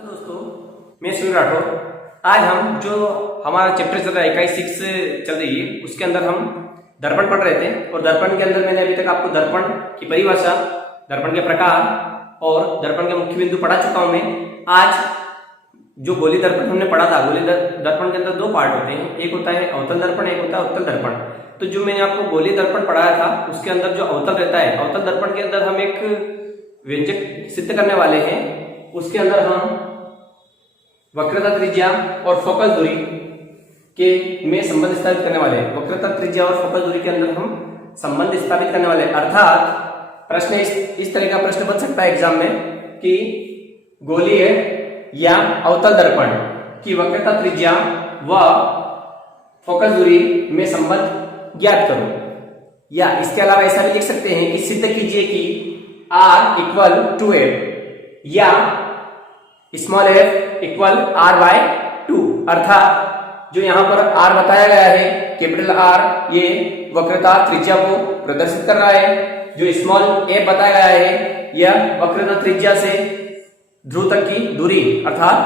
तो दोस्तों, मैं सुनील राठौर। आज हम जो हमारा चैप्टर चल रहा है इकाई 6 चल रही है, उसके अंदर हम दर्पण पढ़ रहे थे। और दर्पण के अंदर मैंने अभी तक आपको दर्पण की परिभाषा, दर्पण के प्रकार और दर्पण के मुख्य बिंदु पढ़ा चुका हूं मैं। आज जो गोली दर्पण हमने पढ़ा था, गोली दर्पण के अंदर दो पार्ट होते हैं, एक होता है अवतल दर्पण, एक होता है उत्तल दर्पण। तो जो मैंने आपको गोली दर्पण पढ़ाया था, उसके अंदर जो अवतल रहता है, अवतल दर्पण के अंदर हम एक व्यंजक सिद्ध करने वाले हैं। उसके अंदर हम वक्रता त्रिज्या और फोकस दूरी के में संबंध स्थापित करने वाले हैं। वक्रता त्रिज्या और फोकस दूरी के अंदर हम संबंध स्थापित करने वाले हैं। अर्थात प्रश्न इस तरह का प्रश्न बन सकता है एग्जाम में कि गोलीय या अवतल दर्पण की वक्रता त्रिज्या व फोकस दूरी में संबंध ज्ञात करो। या इसके अलावा ऐसा भी लिख सकते हैं कि सिद्ध कीजिए कि r इक्वल टू एफ या small F equal R by 2। अर्थात जो यहां पर r बताया गया है, कैपिटल R, ये वक्रता त्रिज्या को प्रदर्शित कर रहा है। जो स्मॉल एफ बताया गया है, यह वक्रता त्रिज्या से ध्रुव तक की दूरी अर्थात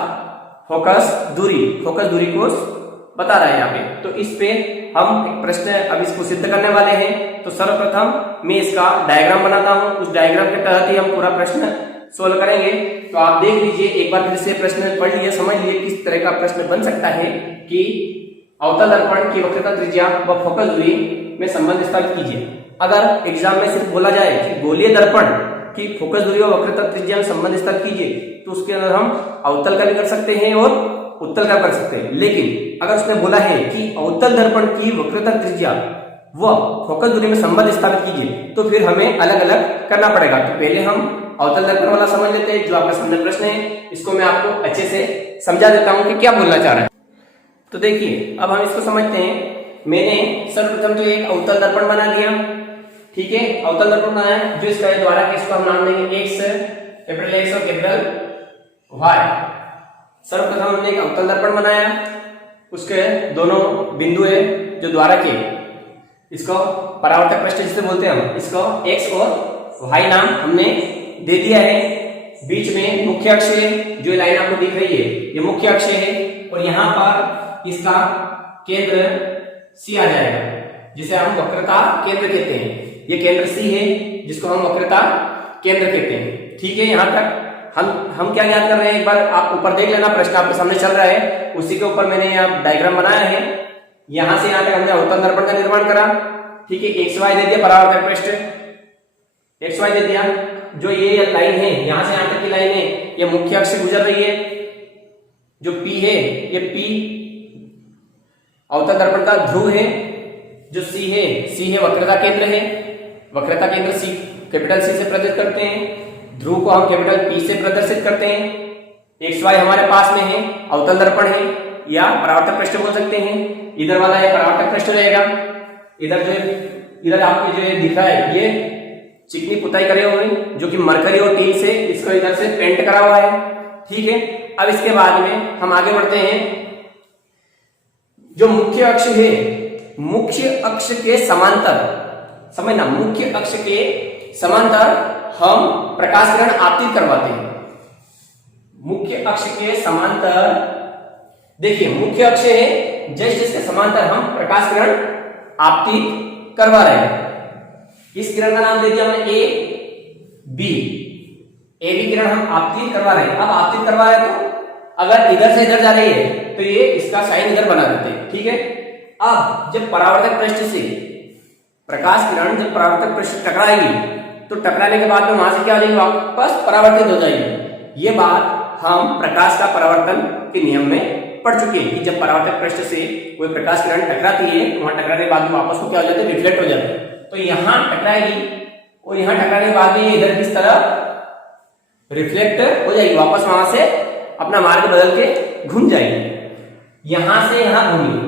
फोकस दूरी को बता रहा है यहाँ पे। तो इस पे हम एक प्रश्न अब इसको सिद्ध करने वाले हैं। तो सर्वप्रथम मैं इसका डायग्राम बनाता हूं, उस डायग्राम के तहत ही हम पूरा प्रश्न सोल्व करेंगे। तो आप देख लीजिए, एक बार फिर से प्रश्न पढ़ लिए, समझ लिए किस तरह का प्रश्न बन सकता है कि अवतल दर्पण की वक्रता त्रिज्या व फोकस दूरी में संबंध स्थापित कीजिए। अगर एग्जाम में सिर्फ बोला जाए कि गोलीय दर्पण की फोकस दूरी व वक्रता त्रिज्या में संबंध स्थापित कीजिए, तो उसके अंदर हम अवतल का भी कर सकते हैं और उत्तल का कर सकते हैं। लेकिन अगर उसने बोला है कि अवतल दर्पण की वक्रता त्रिज्या व फोकस दूरी में संबंध स्थापित कीजिए, तो फिर हमें अलग अलग करना पड़ेगा। तो पहले हम अवतल दर्पण वाला समझ लेते हैं, जो आपका सामने प्रश्न है। इसको मैं आपको अच्छे से समझा देता हूं कि क्या बोलना चाह रहा है। तो देखिए, अब हम इसको समझते हैं। मैंने सर्वप्रथम तो एक अवतल दर्पण बना लिया, ठीक है। अवतल दर्पण बनाया जो इसका द्वारा के इसको हम नाम देंगे एक्स, कैपिटल एक्स और कैपिटल वाई। सर्वप्रथम हमने एक अवतल दर्पण बनाया, उसके दोनों बिंदु है जो द्वारा के, इसको परावर्तक पृष्ठ जिसे बोलते हैं हम, इसको एक्स और वाई नाम हमने दे दिया है। बीच में मुख्य अक्ष है, जो लाइन आपको दिख रही है ये मुख्य अक्ष है। और यहाँ पर इसका केंद्र सी आ जाएगा, जिसे हम वक्रता केंद्र कहते हैं। ये केंद्र सी है, जिसको हम वक्रता केंद्र कहते हैं, ठीक है। यहाँ तक हम क्या ज्ञात कर रहे हैं, एक बार आप ऊपर देख लेना, प्रश्न आपके सामने चल रहा है, उसी के ऊपर मैंने यहाँ डायग्राम बनाया है। यहां से यहां तक हमने अवतल दर्पण का निर्माण करा, ठीक है। एक्स वाई दे दिया, परावर्तक पृष्ठ एक्स वाई दे दिया। जो ये लाइन है, यहां से यहां तक की लाइन है, ये मुख्य अक्ष से गुजर रही है। जो P है, ये P अवतल दर्पण का ध्रुव है। जो C है वक्रता केंद्र है। वक्रता केंद्र C, कैपिटल C से प्रदर्शित करते हैं। ध्रुव को हम कैपिटल P से प्रदर्शित करते हैं। एक्स वाई हमारे पास में है, अवतल दर्पण है या परावर्तक पृष्ठ बोल सकते हैं। इधर वाला है परावर्तक पृष्ठ रहेगा। इधर आपको जो दिख रहा है, ये चिकनी पुताई करे हुए, जो कि मरकरी और टीन से इसको इधर से पेंट करा हुआ है, ठीक है। अब इसके बाद में हम आगे बढ़ते हैं। जो मुख्य अक्ष है, मुख्य अक्ष के समांतर, समझना, मुख्य अक्ष के समांतर हम प्रकाश किरण आपतित करवाते हैं। मुख्य अक्ष के समांतर, देखिए मुख्य अक्ष है, जस्ट इसके समांतर हम प्रकाश किरण आपतित करवा रहे हैं। इस किरण का नाम दे दिया हमने ए बी किरण हम आपतित करवा रहे हैं। अब आपतित करवा रहे हैं, तो अगर इधर से इधर जा रही है तो ये इसका साइन इधर बना देते हैं, ठीक है। अब जब परावर्तक पृष्ठ से प्रकाश किरण जब परावर्तक पृष्ठ टकराएगी, तो टकराने के बाद में वहां से क्या हो जाएगी, वापस परावर्तित हो जाएगी। ये बात हम प्रकाश का परावर्तन के नियम में पढ़ चुके हैं कि जब परावर्तक पृष्ठ से कोई प्रकाश किरण टकराती है, तो वहां टकराने के बाद में वापस को क्या हो जाता है, रिफ्लेक्ट हो जाता है। तो यहां टकराएगी और यहां टकराने के बाद में इधर किस तरह रिफ्लेक्ट हो जाएगी, वापस वहां से अपना मार्ग बदल के घूम जाएगी, यहां से यहां घूमी।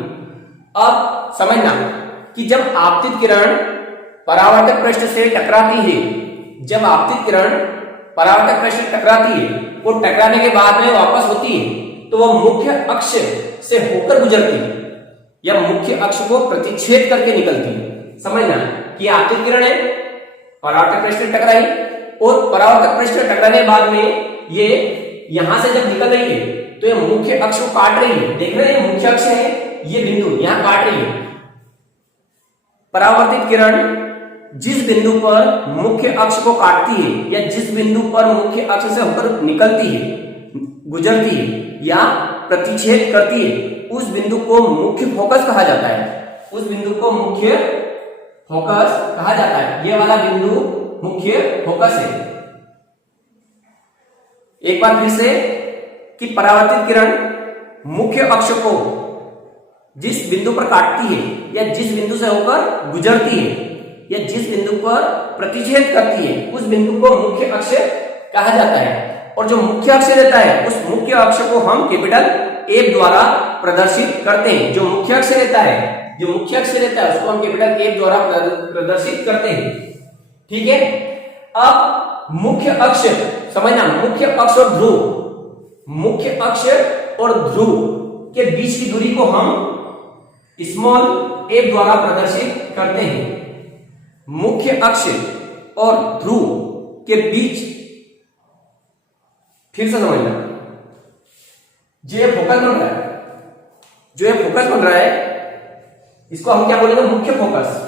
अब समझना कि जब आपतित किरण परावर्तक पृष्ठ से टकराती है, जब आपतित किरण परावर्तक पृष्ठ से टकराती है, वो टकराने के बाद में वापस होती है, तो वो मुख्य अक्ष से होकर गुजरती है या मुख्य अक्ष को प्रतिच्छेद करके निकलती है। समझना कि आपतित किरण है, परावर्तक पृष्ठ से टकराई और परावर्तक पृष्ठ से टकराने के बाद में ये यहां से जब निकल रही है तो ये मुख्य अक्ष को काट रही है। देख रहे हैं मुख्य अक्ष है, ये बिंदु यहां काट रही है। परावर्तित किरण जिस बिंदु पर मुख्य अक्ष को काटती है या जिस बिंदु पर मुख्य अक्ष से होकर निकलती है, गुजरती है या प्रतिच्छेद करती है, उस बिंदु को मुख्य फोकस कहा जाता है। उस बिंदु को मुख्य फोकस कहा जाता है। ये वाला बिंदु मुख्य फोकस है। एक बार फिर से कि परावर्तित किरण मुख्य अक्ष को जिस बिंदु पर काटती है या जिस बिंदु से होकर गुजरती है या जिस बिंदु पर प्रतिच्छेद करती है, उस बिंदु को मुख्य अक्ष कहा जाता है। और जो मुख्य अक्ष रहता है, उस मुख्य अक्ष को हम कैपिटल ए द्वारा प्रदर्शित करते हैं। जो मुख्य अक्ष रहता है, जो मुख्य अक्ष रहता है उसको हम कैपिटल ए द्वारा प्रदर्शित करते हैं। ठीक है। अब मुख्य अक्ष समझना, मुख्य अक्ष और ध्रुव, मुख्य अक्ष और ध्रुव के बीच की दूरी को हम स्मॉल ए द्वारा प्रदर्शित करते हैं। मुख्य अक्ष और ध्रुव के बीच, फिर से समझना, जो ये फोकस बन रहा है, जो ये फोकस बन रहा है, इसको हम क्या बोलेंगे? मुख्य फोकस।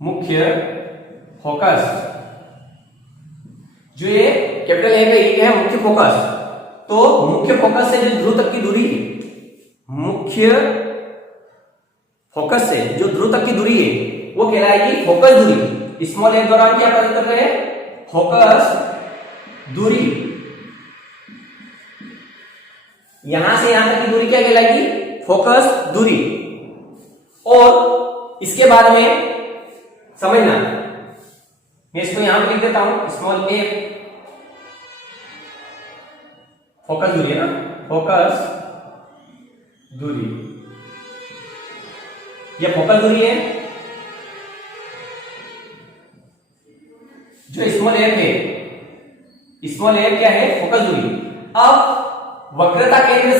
मुख्य फोकस जो ये कैपिटल ए पे एक है मुख्य फोकस। तो मुख्य फोकस से जो ध्रुव तक की दूरी, मुख्य फोकस से जो ध्रुव तक की दूरी है वो कहलाएगी फोकस दूरी। स्मॉल ए द्वारा क्या प्रदर्शित कर रहे हैं? फोकस दूरी। यहां से यहां तक की दूरी क्या कहलाएगी? फोकस दूरी। और इसके बाद में समझना, मैं इसको यहां पर लिख देता हूं, स्मॉल ए फोकस दूरी है ना, फोकस दूरी, यह फोकस दूरी है। जो स्मॉल एफ है, स्मॉल एफ क्या है? फोकस दूरी। अब वक्रता केंद्र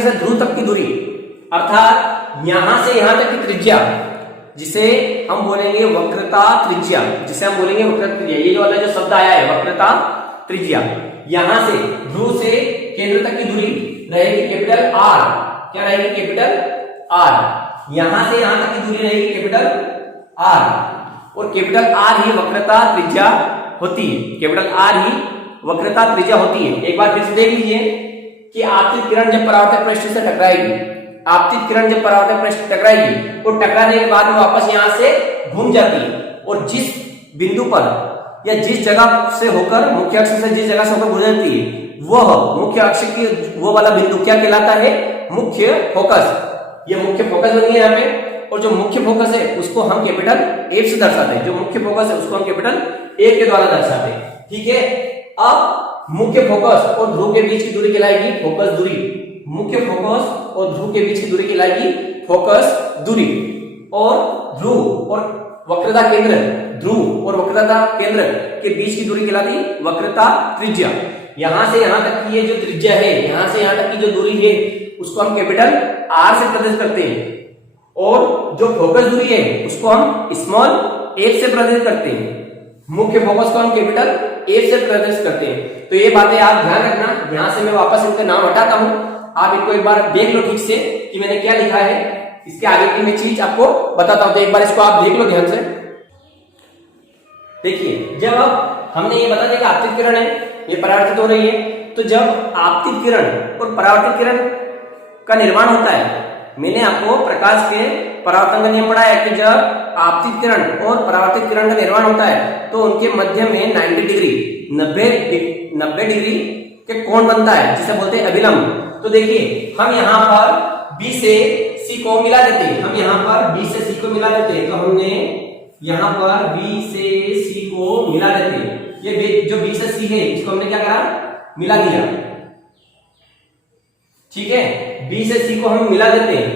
से ध्रुव तक की दूरी, अर्थात यहां से यहां तक की त्रिज्या, जिसे हम बोलेंगे वक्रता त्रिज्या, जिसे हम बोलेंगे वक्रता त्रिज्या। ये जो वाला जो शब्द आया है वक्रता त्रिज्या, यहां से ध्रुव से केंद्र तक की दूरी रहेगी कैपिटल आर। क्या रहेगी? Capital R. यहां से यहां तक की दूरी रहेगी कैपिटल आर, और कैपिटल आर ही वक्रता त्रिज्या होती है। कैपिटल आर ही वक्रता त्रिज्या होती है। एक बार फिर से देख लीजिए कि आपतित किरण जब परावर्तक पृष्ठ से टकराएगी, आपतित किरण जब परावर्तक पृष्ठ से टकराएगी और टकराने के बाद में वापस यहां से घूम जाती है, और जिस बिंदु पर या जिस जगह से होकर, मुख्य अक्ष से जिस जगह से होकर गुजरती है, वह मुख्य अक्ष की वो वाला बिंदु क्या कहलाता है? मुख्य फोकस। ये मुख्य फोकस बनी है यहाँ पे, और जो मुख्य फोकस है उसको हम कैपिटल ए से दर्शाते हैं। जो मुख्य फोकस है उसको हम कैपिटल ए के द्वारा दर्शाते हैं। ठीक है। अब मुख्य फोकस और ध्रुव के बीच की दूरी कहलाएगी फोकस दूरी। मुख्य फोकस और ध्रुव के बीच की दूरी कहलाएगी फोकस दूरी। और ध्रुव और वक्रता केंद्र, ध्रुव और वक्रता केंद्र के बीच की दूरी कहलाती वक्रता त्रिज्या। यहां से यहां तक की ये जो त्रिज्या है, यहां से यहां तक की जो दूरी है, उसको हम कैपिटल आर से प्रदर्शित करते हैं। और जो फोकस दूरी है उसको हम स्मॉल एफ से प्रदर्शित करते हैं। मुख्य फोकस को हम कैपिटल एफ से प्रदर्शित करते हैं। तो ये बातें आप ध्यान रखना। यहां से मैं वापस इनका नाम हटाता हूं, आप इनको एक बार देख लो ठीक से कि मैंने क्या लिखा है। इसके आगे की मैं चीज आपको बताता हूं, तो एक बार इसको आप देख लो ध्यान से। देखिए, जब अब हमने ये बता दिया कि आपतित किरण है, ये परावर्तित हो रही है, तो जब आपतित किरण और परावर्तित किरण का निर्माण होता है, मैंने आपको प्रकाश के परावर्तन का नियम पढ़ाया कि जब आपतित किरण और परावर्तित किरण का निर्माण होता है तो उनके मध्य में 90 डिग्री 90 डिग्री के कोण बनता है, जिसे बोलते हैं अभिलंब। तो देखिए, हम यहाँ पर B से C को मिला देते हैं। हम यहाँ पर B से C को मिला देते हैं। तो हमने यहाँ पर B से C को मिला देते हैं। ये जो B से C है इसको हमने क्या करा? मिला दिया। ठीक है। B से C को हम मिला देते हैं,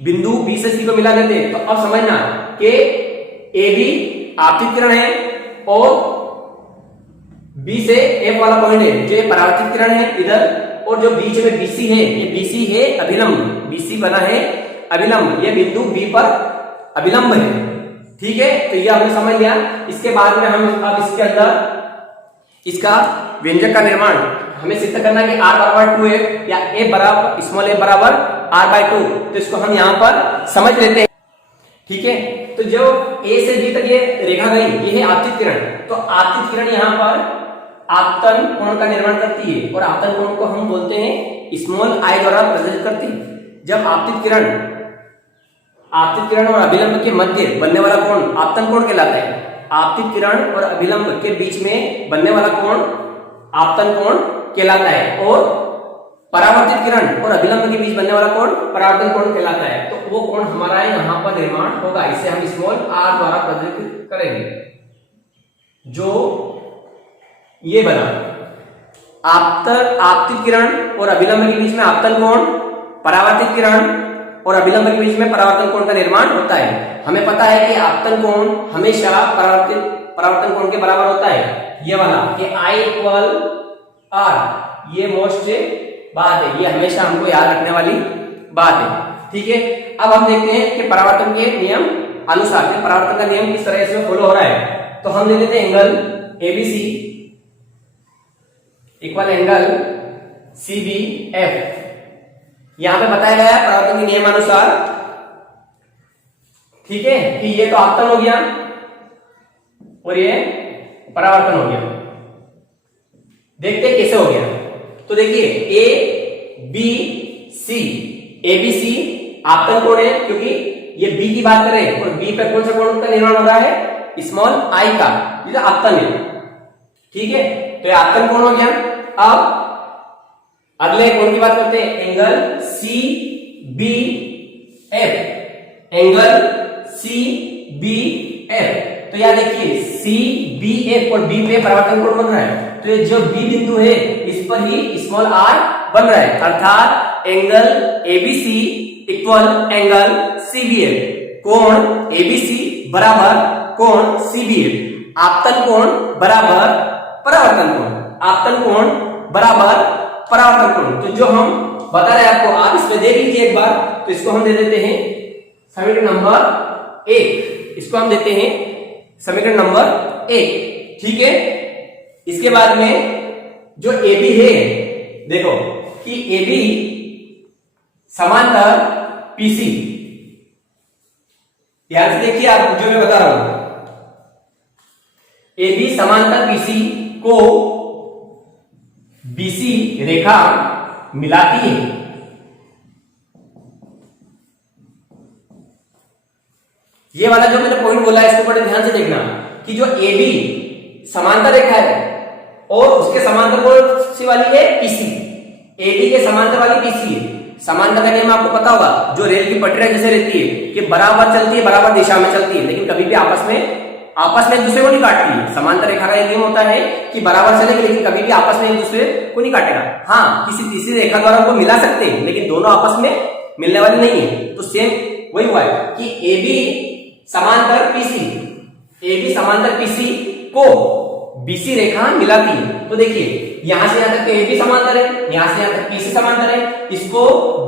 बिंदु B से C को मिला देते हैं। तो अब समझना कि AB आपतित किरण है और B से F वाला पॉइंट है जो परावर्तित किरण है इधर, और जो बीच में BC है, ये BC है अभिलंब। BC बना है अभिलंब, ये बिंदु B पर अभिलंब है। ठीक है, तो ये हमने समझ लिया। इसके बाद में हम अब इसके अंदर इसका व्यंजक का निर्माण हमें सिद्ध करना है कि r बराबर 2f या a बराबर स्मॉल a बराबर r/2। तो इसको हम यहाँ पर समझ लेते हैं। ठीक है, तो जो a से b तक ये रेखा गई, ये है आपतित किरण। तो आपतित किरण यहाँ पर आपतन कोण का निर्माण करती है और आपतन कोण को हम बोलते हैं स्मॉल i द्वारा प्रदर्शित करती है। जब आपतित किरण और अभिलंब के मध्य बनने वाला कोण आपतन कोण कहलाता है। आपतित किरण और अभिलंब के बीच में बनने वाला कोण आपतन कोण कहलाता है और परावर्तित किरण और अभिलंब के बीच बनने वाला कोण परावर्तन कोण कहलाता है। तो वो कोण हमारा यहाँ पर निर्माण होगा, इसे हम स्मॉल r द्वारा प्रदर्शित करेंगे। जो ये बना आपतित किरण और अभिलंब के बीच में आपतन कोण, परावर्तित किरण और अभिलंब के बीच में परावर्तन कोण का निर्माण होता है। हमें पता है कि आपतन कोण हमेशा परावर्तन कोण के बराबर होता है। ये वाला कि I इक्वल R, ये मोस्ट बात है, ये हमेशा हमको याद रखने वाली बात है। ठीक है, अब हम देखते हैं कि परावर्तन के नियम अनुसार परावर्तन का नियम किस तरह से फॉलो हो रहा है। तो हम ले लेते हैं angle ABC equal angle CBF। यहां पे बताया गया है परावर्तन के नियम अनुसार, ठीक है, कि ये तो आपतन हो गया और ये परावर्तन हो गया। देखते हैं कैसे हो गया। तो देखिए ABC आपतन कोण है, क्योंकि ये B की बात कर रहे हैं और B पे कौन सा कोण का निर्माण हो रहा है, स्मॉल I का, ये आपतन है। ठीक है, तो ये आपतन कोण हो गया। अब अगले कोण की बात करते हैं, एंगल CBF, एंगल CBF। तो यार देखिए CBF और B पे परावर्तन कोण बन रहा है, तो ये जो B बिंदु है इस पर ही स्मॉल r बन रहा है, अर्थात angle ABC equal angle CBF। कोण ABC बराबर कोण CBF। आपतन कोण बराबर परावर्तन कोण, आपतन कोण बराबर परावर्तन कोण। तो जो हम बता रहे हैं आपको, आप इसमें देख लीजिए एक बार। तो इसको हम दे देते हैं समीकरण नंबर 1, इसको हम देते हैं समीकरण नंबर 1। ठीक है, इसके बाद में जो AB है, देखो कि AB समांतर PC, ध्यान से देखिए आप जो मैं बता रहा हूं। AB समांतर PC को BC रेखा मिलाती है। ये वाला जो मैंने पॉइंट बोला है, इसको बड़े ध्यान से देखना कि जो AB समांतर रेखा है और उसके समांतर कौन सी वाली है, PC। AB के समांतर वाली PC है। समांतर का नियम आपको पता होगा, जो रेल की पटरियां जैसे रहती है कि बराबर चलती है, बराबर दिशा में चलती है, लेकिन कभी भी आपस में एक दूसरे को नहीं काटती है। समांतर रेखा का नियम होता है कि बराबर चलेगी, लेकिन कभी भी आपस में एक दूसरे को नहीं काटेगा। हाँ, किसी तीसरी रेखा द्वारा उनको मिला सकते हैं, लेकिन दोनों आपस में मिलने वाली नहीं है। तो सेम वही हुआ है कि AB समांतर PC को BC रेखा मिलाती है। तो देखिए यहां से यहां तक AB समांतर है, यहां से यहां तक PC समांतर है, इसको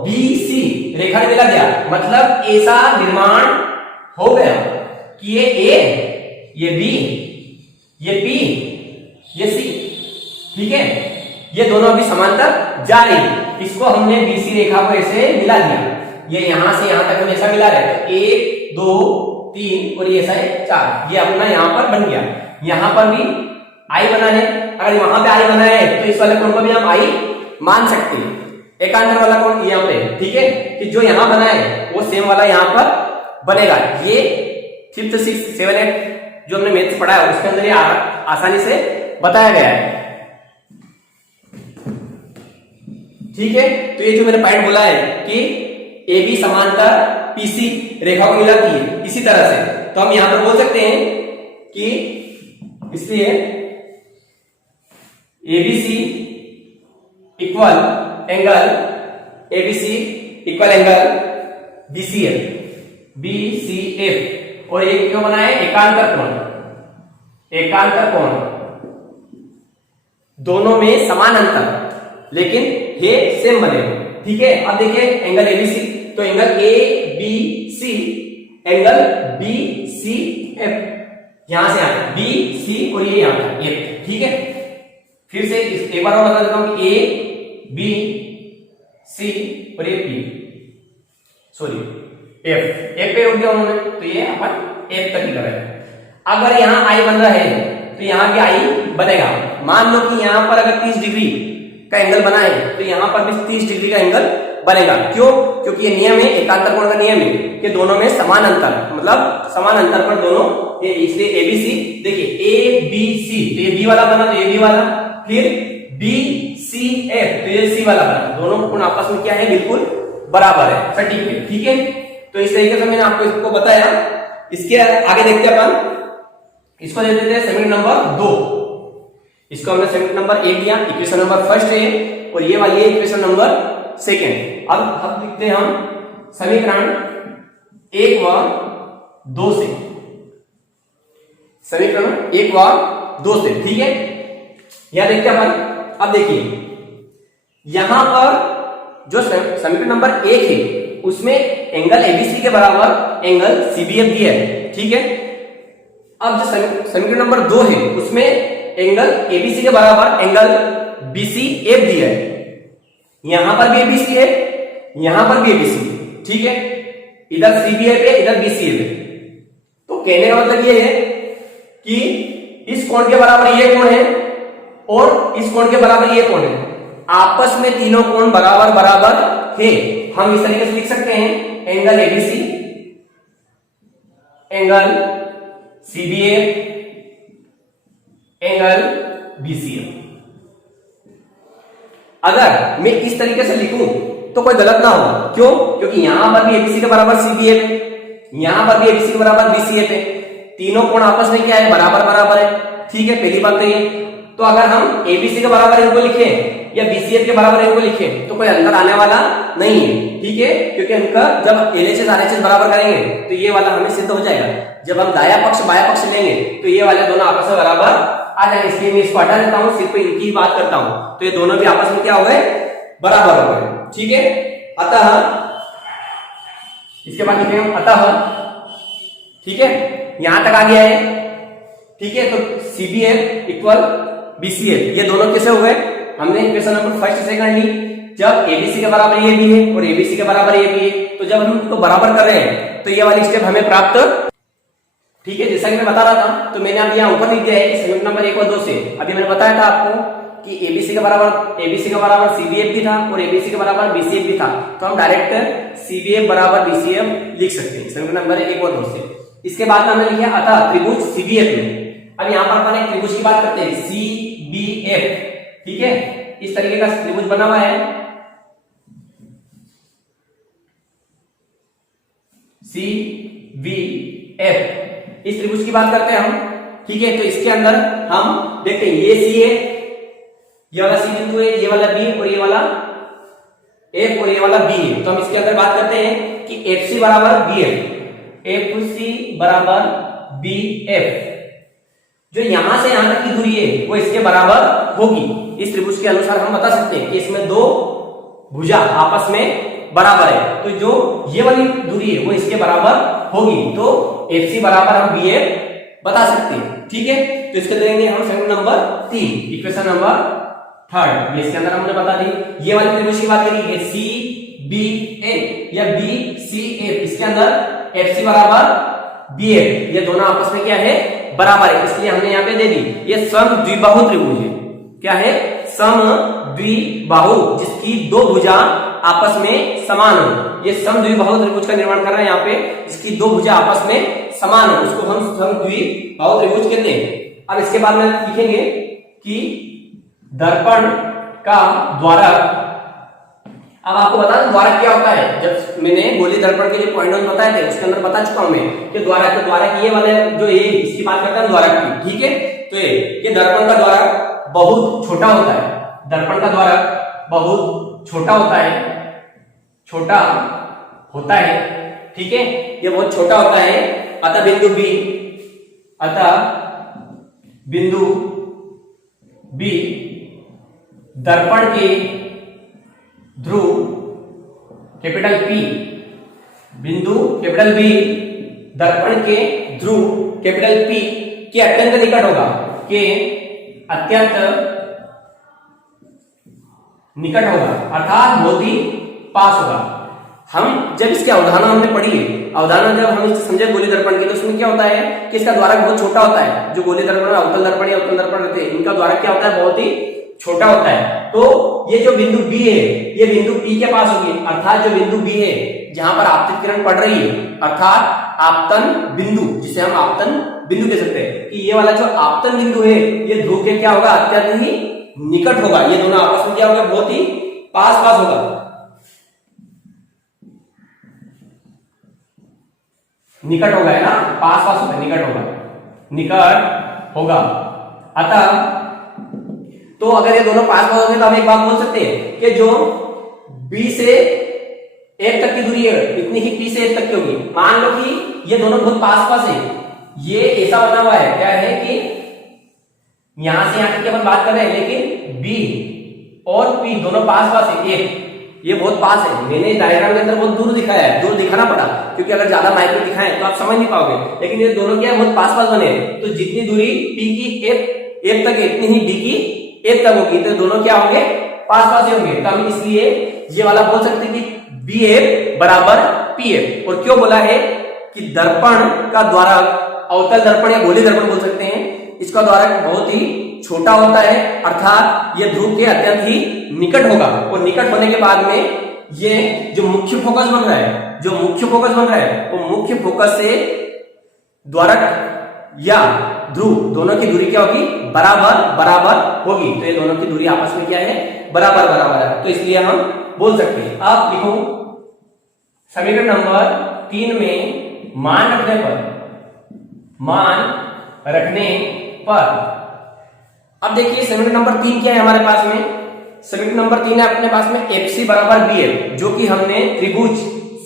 BC रेखा मिला गया, मतलब ऐसा निर्माण हो गया कि ये A, ये B, ये P, ये C। ठीक है, ये दोनों अभी समांतर जा रही। इसको हमने BC रेखा को ऐसे मिला दिया, ये यहां से यहां तक हम ऐसा मिला रहे, तो 1 2 3 और ये ऐसा है 4। ये अपना यहां पर बन गया। यहां पर भी I बना है, अगर वहां पे I बना है तो इस वाले कोण को भी हम I मान सकते हैं। एकांतर वाला कोण यहाँ पे, ठीक है, कि जो यहां बना है वो सेम वाला यहां पर बनेगा। ये 5th 6th 7 8 जो हमने मैथ्स पढ़ा है उसके अंदर ये आसानी से बताया गया है। ठीक है, तो ये जो मैंने पॉइंट बोला है कि AB समांतर PC रेखा को मिलाती है, इसी तरह से तो हम यहां पर बोल सकते हैं कि इसलिए ABC इक्वल एंगल BCF और ये क्यों बना है, एकांतर कोण, दोनों में समान अंतर लेकिन ये सेम बने। ठीक है, अब देखिए एंगल ABC, तो angle ABC angle B C F, यहां से यहां बी सी और ये यहां एफ, ठीक है। फिर से एक बार और बता देता हूं कि ए बी सी और ये बी, सॉरी एफ पे रोक दिया उन्होंने, तो ये अपन एफ तक ही करेंगे। अगर यहां आई बन रहा है तो यहां भी आई बनेगा। मान लो कि यहां पर अगर 30 डिग्री का एंगल बना है तो यहां पर भी 30 डिग्री का एंगल बनेगा। क्यों? क्योंकि ये नियम है, एकांतर कोण का नियम है कि दोनों में समान अंतर, मतलब समान अंतर पर दोनों, ये इसलिए एबीसी, देखिए ए बी सी, तो ये बी वाला बना तो ये बी वाला, फिर बी सी एफ तो ये सी वाला बना, दोनों कोण आपस में क्या है, बिल्कुल बराबर है, सटीक है, ठीक है। तो इस तरीके से मैंने आपको इसको बताया। इसके आगे देखते हैं अपन, इसको दे देते हैं समीकरण नंबर 2। इसको हमने समीकरण नंबर 1 दिया, इक्वेशन नंबर फर्स्ट है, और ये वाली है इक्वेशन नंबर सेकेंड। अब लिखते हैं हम समीकरण 1 व 2 से, समीकरण 1 व 2 से, ठीक है। यहां देखते हैं अपन, अब देखिए यहां पर जो समीकरण नंबर 1 है उसमें एंगल एबीसी के बराबर एंगल सीबीएफ दिया है, ठीक है। अब जो समीकरण नंबर 2 है उसमें एंगल एबीसी के बराबर एंगल बीसीएफ दिया है। यहां पर भी एबीसी है, यहां पर भी एबीसी, ठीक है। इधर सीबीएफ है, इधर बीसीएफ है। तो कहने का मतलब ये है कि इस कोण के बराबर ये कोण है और इस कोण के बराबर ये कोण है, आपस में तीनों कोण बराबर बराबर है। हम इस तरीके से लिख सकते हैं, angle ABC, angle CBF, angle BCF. अगर मैं इस तरीके से लिखूं तो कोई गलत ना हो, क्यों? क्योंकि यहां पर भी एबीसी के बराबर सीबीएफ, यहां पर भी एबीसी के बराबर बीसीएफ है, तीनों कोण आपस में क्या है, बराबर बराबर है, ठीक है। पहली बात तो ये, तो अगर हम एबीसी के बराबर इनको लिखें या बीसीएफ के बराबर इनको लिखें तो कोई अंतर आने वाला नहीं है, ठीक है। क्योंकि इनका जब एलएचएस आरएचएस बराबर करेंगे तो ये वाला हमें सिद्ध हो जाएगा। जब हम दाया पक्ष बाया पक्ष लेंगे तो ये वाले दोनों आपस में बराबर आ जाएंगे। इसलिए मैं इसको हटा देता हूं, सिर्फ इनकी ही बात करता हूं, तो ये दोनों भी आपस में क्या हो गए, बराबर हो गए, ठीक है। अतः इसके बाद लिखेंगे हम अतः, ठीक है, यहां तक आ गया है, ठीक है। तो सीबीएफ इक्वल बीसीएफ, ये दोनों कैसे हो गए, हमने इक्वेशन नंबर फर्स्ट सेकंड ली। जब एबीसी के बराबर ये भी है और एबीसी के बराबर ये भी है, तो जब हम इसको बराबर कर रहे हैं तो ये वाली स्टेप हमें प्राप्त, ठीक है। जैसा कि मैं बता रहा था, तो मैंने अब यहाँ ऊपर लिख दिया है समीकरण नंबर 1 और 2 से। अभी मैंने बताया था आपको कि एबीसी के बराबर सीबीएफ भी था और एबीसी के बराबर बीसीएफ भी था, तो हम डायरेक्ट सीबीएफ बराबर बीसीएफ लिख सकते हैं समीकरण नंबर 1 और 2 से। इसके बाद हमने लिखा अतः त्रिभुज सीबीएफ में। अब यहाँ पर अपन एक त्रिभुज की बात करते हैं, सीबीएफ, ठीक है। इस तरीके का त्रिभुज बना हुआ है, सीबीएफ, इस त्रिभुज की बात करते हैं हम, ठीक है। तो इसके अंदर हम देखते हैं ये सी है, ये वाला सी बिंदु है, ये वाला बी और ये वाला एफ और ये वाला बी है। तो हम इसके अंदर बात करते हैं कि एफ सी बराबर बी एफ, एफ सी बराबर बी एफ, जो यहां से यहां तक की दूरी है वो इसके बराबर होगी। इस त्रिभुज के अनुसार हम बता सकते हैं कि इसमें दो भुजा आपस में बराबर है, तो जो ये वाली दूरी है वो इसके बराबर होगी, तो एफ सी बराबर हम बी एफ बता सकते हैं, ठीक है। तो इसके देंगे हम समीकरण नंबर 3, इक्वेशन नंबर 3, ये इसके अंदर हमने बता दी। ये वाली त्रिभुज की बात करिए, सी बी ए या बी सी एफ, इसके अंदर एफ सी बराबर बी एफ, ये दोनों आपस में क्या है, बराबर है, इसलिए हमने यहाँ पे दे दी। ये समद्विबाहु त्रिभुज है, क्या है, समद्विबाहु, जिसकी दो भुजा आपस में समान हो। ये समद्विबाहु त्रिभुज का निर्माण कर रहे हैं यहाँ पे, जिसकी दो भुजा आपस में समान हो, उसको हम समद्विबाहु त्रिभुज कहते हैं। अब इसके बाद में लिखेंगे कि दर्पण का द्वारक। अब आपको बता दें द्वारक क्या होता है। जब मैंने गोलीय दर्पण के लिए पॉइंट बताए थे उसके अंदर बता चुका हूं मैं कि द्वारक ये वाले जो ये इसकी बात करता है द्वारक की, ठीक है। तो ये दर्पण का द्वारक बहुत छोटा होता है, दर्पण का द्वारक बहुत छोटा होता है, छोटा होता है, ठीक है, ये बहुत छोटा होता है। अतः बिंदु बी दर्पण के ध्रुव कैपिटल P, बिंदु कैपिटल B दर्पण के ध्रुव कैपिटल P के अत्यंत निकट होगा, के अत्यंत निकट होगा, अर्थात बहुत ही पास होगा। हम जब इसकी अवधारणा हमने पढ़ी है, अवधारणा जब हम इसे समझे गोलीय दर्पण की, तो उसमें क्या होता है कि इसका द्वारक बहुत छोटा होता है। जो गोलीय दर्पण में अवतल दर्पण या उत्तल दर्पण रहते हैं, इनका द्वारक क्या होता है, बहुत ही छोटा होता है। तो ये जो बिंदु B है, ये बिंदु P के पास होगी, अर्थात जो बिंदु B है जहां पर आपतित किरण पड़ रही है, अर्थात आपतन बिंदु, जिसे हम आपतन बिंदु कह सकते हैं, कि ये वाला जो आपतन बिंदु है ये ध्रुव के क्या होगा, अत्यंत ही निकट होगा। ये दोनों आपस में क्या होगा, बहुत ही पास पास होगा, निकट होगा, है ना, पास पास होगा, निकट होगा, निकट होगा। अतः तो अगर ये दोनों पास पास होंगे तो हम एक बात बोल सकते हैं कि जो B से 1 तक की दूरी है इतनी ही P से 1 तक की होगी। मान लो कि ये दोनों बहुत पास पास है, ये ऐसा बना हुआ है, क्या है कि यहां से यहां तक की अपन बात कर रहे हैं, लेकिन B और P दोनों पास पास है, ये बहुत पास है। मैंने डायग्राम के अंदर बहुत दूर दिखाया है, दूर दिखाना पड़ा, क्योंकि अगर ज्यादा माइक्रो दिखाएं तो आप समझ नहीं पाओगे, लेकिन ये दोनों क्या है, बहुत पास पास बने हैं। तो जितनी दूरी P की 1 तक है, इतनी ही D की 1 तक होगी, तो दोनों क्या होंगे, पास पास ही होंगे। तो हम इसलिए ये वाला बोल सकते हैं कि BF बराबर PF। और क्यों बोला है कि दर्पण का द्वारक, अवतल दर्पण या गोलीय दर्पण बोल सकते हैं, इसका द्वारक बहुत ही छोटा होता है, अर्थात ये ध्रुव के अत्यंत ही निकट होगा। और निकट होने के बाद में ये जो मुख्य फोकस बन रहा है, जो मुख्य फोकस बन रहा है, वो मुख्य फोकस से द्वारक या ध्रुव दोनों की दूरी क्या होगी, बराबर बराबर होगी। तो ये दोनों की दूरी आपस में क्या है, बराबर बराबर है, तो इसलिए हम बोल सकते हैं। अब लिखो समीकरण नंबर 3 में मान रखने पर अब देखिए समीकरण नंबर 3 क्या है हमारे पास में, समीकरण नंबर 3 है अपने पास में FC बराबर BF, जो कि हमने त्रिभुज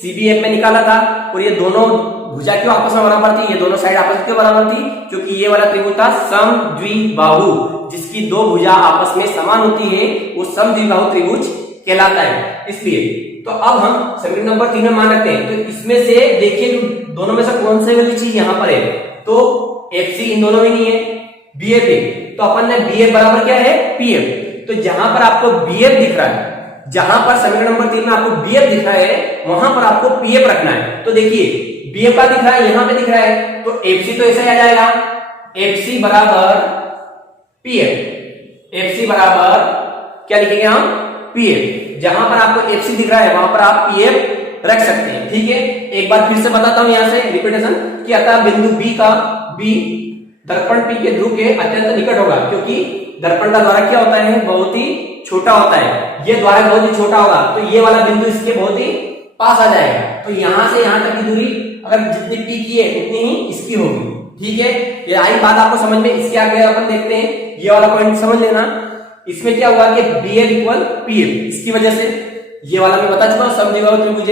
CBF में निकाला था। और ये दोनों भुजा क्यों आपस में बराबर थी, ये दोनों साइड आपस में क्यों बराबर थी, क्योंकि ये वाला त्रिभुज था समद्विबाहु, जिसकी दो भुजा आपस में समान होती है, वो समद्विबाहु त्रिभुज कहलाता है। इसलिए तो अब हम समीकरण नंबर 3 में मान रखते हैं। तो इसमें से देखिए दोनों में से कौन सी वाली चीज यहाँ पर है, तो FC इन दोनों में नहीं है, BF है, तो अपन ने BF बराबर क्या है, PF। तो जहां पर आपको BF दिख रहा है, जहां पर समीकरण नंबर 3 में आपको BF दिख रहा है, वहां पर आपको PF रखना है। तो देखिए BF का दिख रहा है, यहां पे दिख रहा है, तो FC तो ऐसा ही आ जाएगा, FC बराबर PF, FC बराबर क्या लिखेंगे हम, PF। जहां पर आपको FC दिख रहा है वहां पर आप PF रख सकते हैं, ठीक है। एक बार फिर से बताता हूं यहां से रिपीटेशन कि अतः बिंदु B दर्पण P के ध्रुव के अत्यंत निकट होगा, क्योंकि दर्पण का द्वारक क्या होता है, बहुत ही छोटा होता है। ये द्वारक बहुत ही छोटा होगा, तो ये वाला बिंदु इसके बहुत ही पास आ जाएगा। तो यहां से यहां तक की दूरी अगर जितनी P की है उतनी ही इसकी होगी, ठीक है। ये आई बात आपको समझ में। इसके आगे अपन देखते हैं, ये वाला पॉइंट समझ लेना। इसमें क्या हुआ कि BF इक्वल PF, इसकी वजह से ये वाला मैं बता चुका हूं समद्विबाहु त्रिभुज।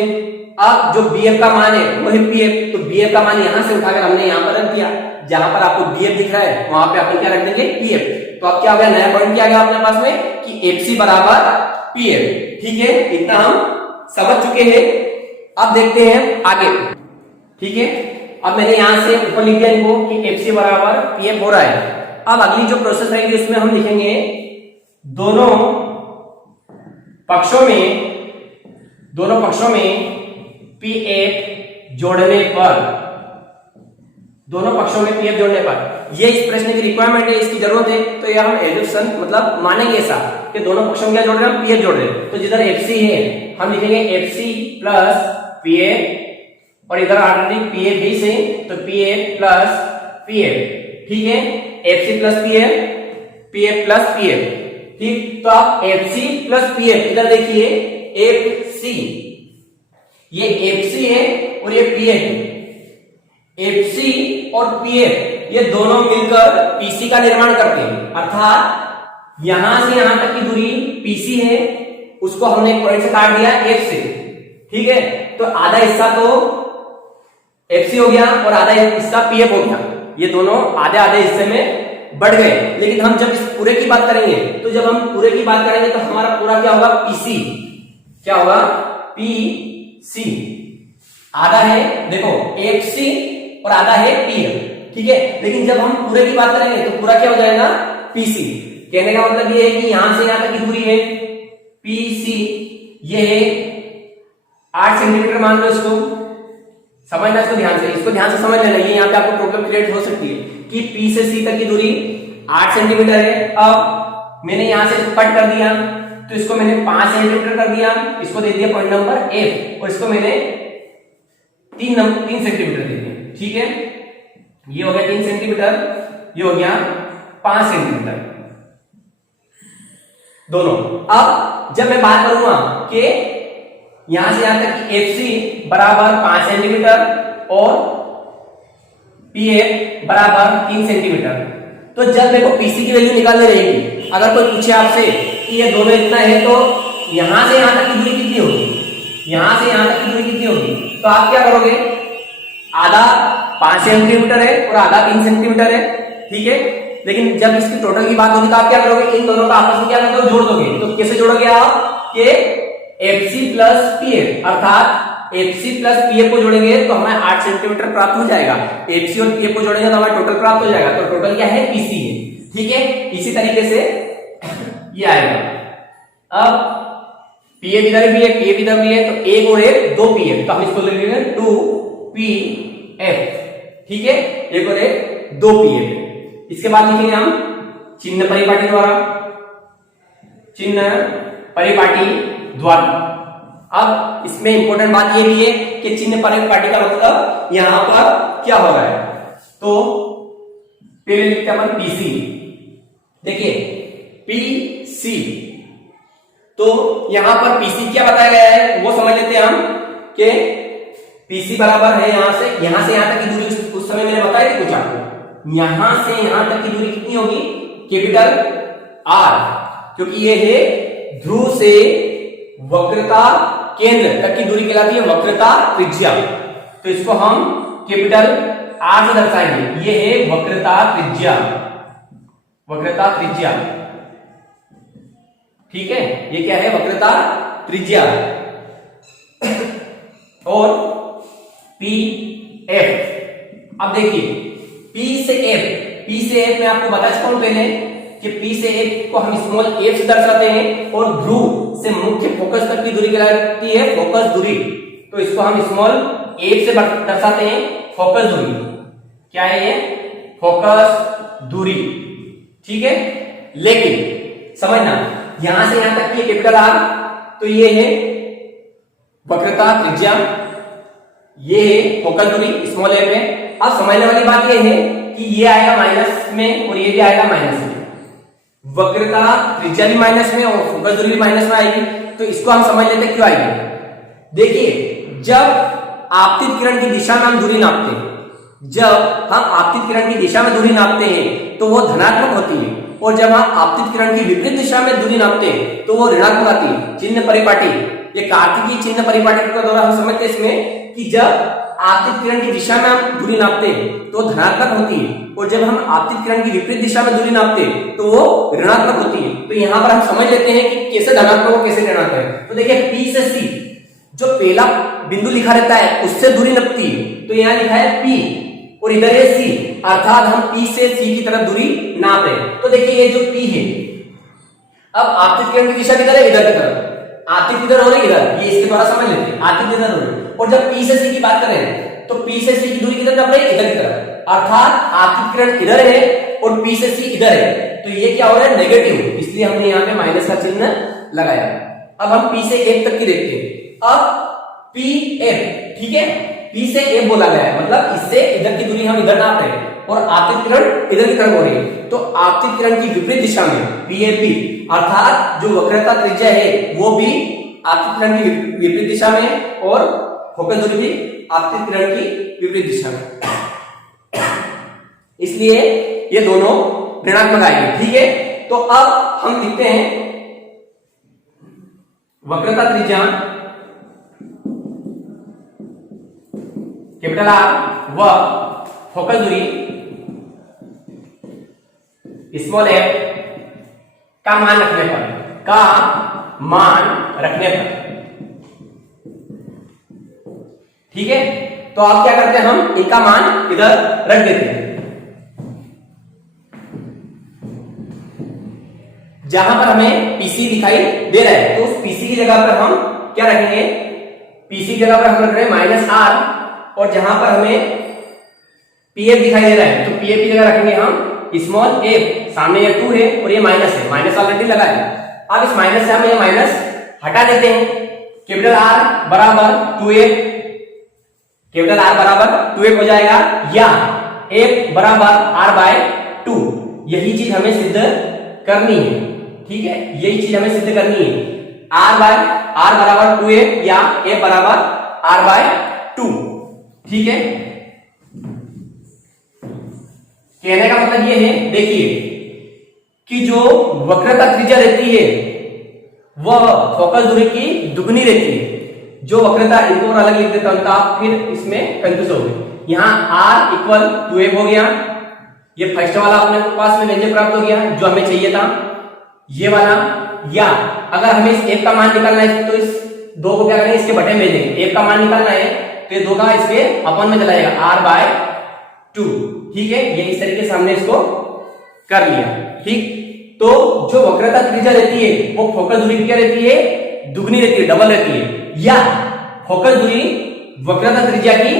अब जो BF का मान है वही PF, तो BF का मान यहां से उठाकर हमने यहां पर रख दिया, जहां पर आपको BF दिख रहा है वहां पे अपन क्या रख देंगे, PF। तो अब क्या हो गया, नया पॉइंट क्या आ गया अपने पास में कि FC बराबर PF, ठीक है। इतना हम समझ चुके हैं। अब देखते हैं आगे, ठीक है। अब मैंने यहां से ऊपर लिख दिया इनको कि FC बराबर PF हो रहा है। अब अगली जो प्रोसेस रहेगी उसमें हम लिखेंगे दोनों पक्षों में PF जोड़ने पर, दोनों पक्षों में PF जोड़ने पर, ये इस प्रश्न की रिक्वायरमेंट है, इसकी जरूरत है। तो ये हम एजुकेशन मतलब मानेंगे ऐसा कि दोनों पक्षों में क्या जोड़ रहे हैं, हम PF जोड़ रहे हैं। तो जिधर FC है हम लिखेंगे FC प्लस PF, और इधर ऑलरेडी PF भी से, तो PF प्लस PF, ठीक है। FC plus PF, PF plus PF, ठीक। तो आप FC प्लस PF इधर देखिए, FC ये FC है और ये PF है। FC और PF ये दोनों मिलकर PC का निर्माण करते हैं, अर्थात यहां से यहां तक की दूरी PC है, उसको हमने एक पॉइंट से काट दिया F से, ठीक है। तो आधा हिस्सा तो FC हो गया और आधा हिस्सा PF हो गया, ये दोनों आधे आधे हिस्से में बढ़ गए। लेकिन हम जब इस पूरे की बात करेंगे, तो जब हम पूरे की बात करेंगे तो हमारा पूरा क्या होगा, PC, क्या होगा, PC। आधा है, देखो FC और आधा है पीएफ, ठीक है। लेकिन जब हम पूरे की बात करेंगे तो पूरा क्या हो जाएगा, पीसी। कहने का मतलब ये है कि यहां से यहां तक की दूरी है पीसी, ये है 8 सेंटीमीटर मान लो इसको, समझना इसको ध्यान से, समझ लेना। ये यहाँ पे आपको प्रॉब्लम क्रिएट हो सकती है कि पी से सी तक की दूरी 8 सेंटीमीटर है। अब मैंने यहां से कट कर दिया तो इसको मैंने 5 सेंटीमीटर कर दिया, इसको दे दिया पॉइंट नंबर एफ, और इसको मैंने 3 सेंटीमीटर दे दिया, ठीक है। ये हो गया 3 सेंटीमीटर, ये हो गया 5 सेंटीमीटर दोनों। अब जब मैं बात करूंगा कि यहां से यहां तक की एफ सी बराबर 5 सेंटीमीटर और पी एफ बराबर 3 सेंटीमीटर, तो जब मेरे को पीसी की वैल्यू निकालनी रहेगी, अगर कोई पूछे आपसे कि ये दोनों इतना है तो यहां से यहां तक की दूरी कितनी होगी, यहां से यहां तक की दूरी कितनी होगी, तो आप क्या करोगे, आधा 5 सेंटीमीटर है और आधा 3 सेंटीमीटर है, ठीक है। लेकिन जब इसकी टोटल की बात होगी तो आप क्या करोगे, इन दोनों का आपस में क्या करोगे, जोड़ दोगे। तो कैसे जोड़ोगे आप कि एफसी प्लस पीएफ, अर्थात एफसी प्लस पीएफ को जोड़ेंगे तो हमें 8 सेंटीमीटर प्राप्त हो जाएगा, एफसी और पीएफ को जोड़ेंगे तो हमें टोटल प्राप्त हो जाएगा। तो टोटल क्या है, पीसी है, ठीक है। इसी तरीके से ये आएगा। अब पीएफ इधर भी है, पीएफ इधर भी है, तो एक और एक 2 पीएफ, तो हम इसको लिखेंगे 2 पीएफ, ठीक है, एक और एक 2 पीएफ। इसके बाद लिखेंगे हम चिन्ह परिपाटी द्वारा, चिन्ह परिपाटी द्वारा। अब इसमें इंपॉर्टेंट बात ये भी है कि चिन्ह परिपाटी का मतलब यहां पर क्या हो रहा है, तो पहले लिखते हैं अपन पीसी। देखिए पीसी, तो यहां पर पीसी क्या बताया गया है वो समझ लेते हैं हम कि पीसी बराबर है यहां से यहां तक की दूरी, उस समय मैंने बताया थी कुछ आपको, यहां से यहां तक की दूरी कितनी होगी, कैपिटल आर, क्योंकि ये है ध्रुव से वक्रता केंद्र तक की दूरी कहलाती है वक्रता त्रिज्या, तो इसको हम कैपिटल आर से दर्शाएंगे। ये है वक्रता त्रिज्या, वक्रता त्रिज्या, ठीक है, ये क्या है, वक्रता त्रिज्या। और पी एफ, अब देखिए P से F मैं आपको बता चुका हूं पहले कि P से F को हम स्मॉल f से दर्शाते हैं, और ध्रुव से मुख्य फोकस तक की दूरी कहलाती है फोकस दूरी, तो इसको हम स्मॉल f से दर्शाते हैं फोकस दूरी। क्या है ये, फोकस दूरी, ठीक है। लेकिन समझना, यहां से यहां तक की कैपिटल आर, तो ये है वक्रता त्रिज्या, ये है फोकस दूरी स्मॉल f है। अब समझने वाली बात यह है कि ये आएगा माइनस में और ये भी आएगा माइनस में, वक्रता त्रिज्या भी माइनस में और फोकस दूरी भी माइनस में आएगी, तो इसको हम समझ लेते हैं क्यों आएगी। देखिए जब आपतित किरण की दिशा में हम दूरी नापते हैं, जब हम आपतित किरण की दिशा में दूरी नापते हैं तो वो धनात्मक होती है, और जब हम आपतित किरण की विपरीत दिशा में दूरी नापते हैं तो वो ऋणात्मक आती है। चिन्ह परिपाटी, ये कार्तिकीय चिन्ह परिपाटी के द्वारा हम समझते हैं इसमें कि जब आपतित किरण की दिशा में हम दूरी नापते हैं तो धनात्मक होती है, और जब हम आपतित किरण की विपरीत दिशा में दूरी नापते हैं तो वो ऋणात्मक होती है। तो यहां पर हम समझ लेते हैं कि कैसे धनात्मक और कैसे ऋणात्मक है। तो देखिए P से C जो पहला बिंदु लिखा रहता है उससे दूरी नापती है, तो यहां लिखा है P और इधर है C, अर्थात हम P से C की तरफ दूरी नाप रहे हैं। तो देखिए ये जो P है, अब आपतित किरण की दिशा किधर है, इधर की तरफ, आपतित इधर हो रही इधर, ये इसके द्वारा समझ लेते हैं आपतित इधर हो रही। और जब P से C की बात करें तो P से C की दूरी किधर नाप रहे हैं, इधर की तरफ, अर्थात आपतित किरण इधर है और P से C इधर है, तो ये क्या हो रहा है, नेगेटिव, इसलिए हमने यहाँ पे माइनस का चिन्ह लगाया। अब हम P से F तक की देखते हैं। अब PF, ठीक है, P से F बोला गया है, मतलब इससे इधर की दूरी हम इधर नाप रहे हैं और आपतित किरण इधर की तरफ हो रही है, तो आपतित किरण की विपरीत दिशा में PAP, अर्थात जो वक्रता त्रिज्या है वो भी आपतित किरण की विपरीत दिशा में और फोकस दूरी भी आपतित किरण की विपरीत दिशा में, इसलिए ये दोनों ऋणात्मक आएंगे, ठीक है। तो अब हम लिखते हैं वक्रता त्रिज्या कैपिटल आर व फोकस दूरी स्मॉल f का मान रखने पर, ठीक है। तो आप क्या करते हैं, हम इनका मान इधर रख देते हैं। जहां पर हमें पीसी दिखाई दे रहा है तो उस पीसी की जगह पर हम क्या रखेंगे, पीसी की जगह पर हम रख रहे हैं -r, और जहां पर हमें पीएफ दिखाई दे रहा है तो पीएफ की जगह रखेंगे हम स्मॉल एफ। सामने ये 2 है और ये माइनस है, माइनस ऑलरेडी लगा है। अब इस माइनस से हम ये माइनस हटा देते हैं। कैपिटल R बराबर 2f, कैपिटल R बराबर 2f हो जाएगा, या f बराबर r/2। यही चीज हमें सिद्ध करनी है, ठीक है, यही चीज हमें सिद्ध करनी है। r बराबर 2f या f बराबर r/2, ठीक है। कहने का मतलब ये है, देखिए कि जो वक्रता त्रिज्या रहती है वह फोकस दूरी की दुगनी रहती है। जो वक्रता, इनको और अलग लिख देता हूं, आप फिर इसमें कंफ्यूज हो गए। यहाँ r इक्वल 2f हो गया, ये फर्स्ट वाला अपने पास में व्यंजक प्राप्त हो गया जो हमें चाहिए था, ये वाला। या अगर हमें इस f का मान निकालना है तो इस 2 को क्या करेंगे, इसके बटे में देंगे। f का मान निकालना है तो ये 2 का इसके अपन में चला जाएगा, r/2, ठीक है। ये इस तरीके से हमने इसको कर लिया, ठीक। तो जो वक्रता त्रिज्या रहती है वो फोकस दूरी की क्या रहती है, दुगनी रहती है, डबल रहती है, या फोकस दूरी वक्रता त्रिज्या की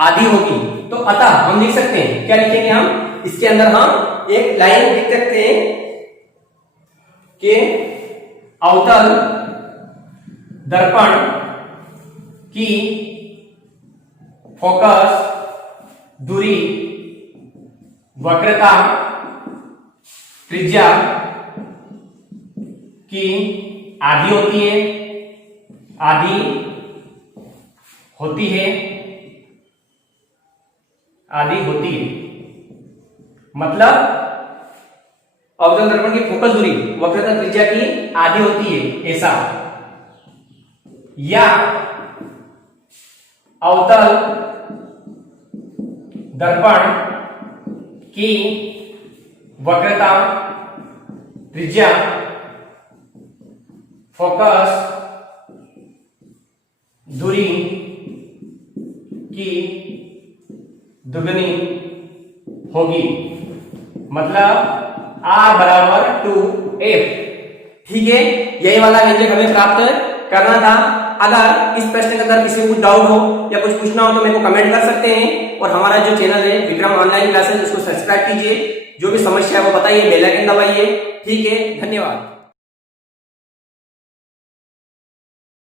आधी होगी। तो अतः हम लिख सकते हैं, क्या लिखेंगे हम, इसके अंदर हम एक लाइन लिख सकते हैं कि अवतल दर्पण की फोकस दूरी वक्रता त्रिज्या की आधी होती है, आधी होती है, आधी होती है। मतलब अवतल दर्पण की फोकस दूरी वक्रता त्रिज्या की आधी होती है, ऐसा। या अवतल दर्पण की वक्रता त्रिज्या फोकस दूरी की दुगनी होगी, मतलब r बराबर 2f, ठीक है। यही वाला व्यंजक हमें प्राप्त करना था। अगर इस प्रश्न के अंदर किसी को कुछ डाउट हो या कुछ पूछना हो तो मेरे को कमेंट कर सकते हैं, और हमारा जो चैनल है विक्रम ऑनलाइन क्लासेस उसको सब्सक्राइब कीजिए। जो भी समस्या है वो बताइए, बेल आइकन दबाइए, ठीक है। धन्यवाद।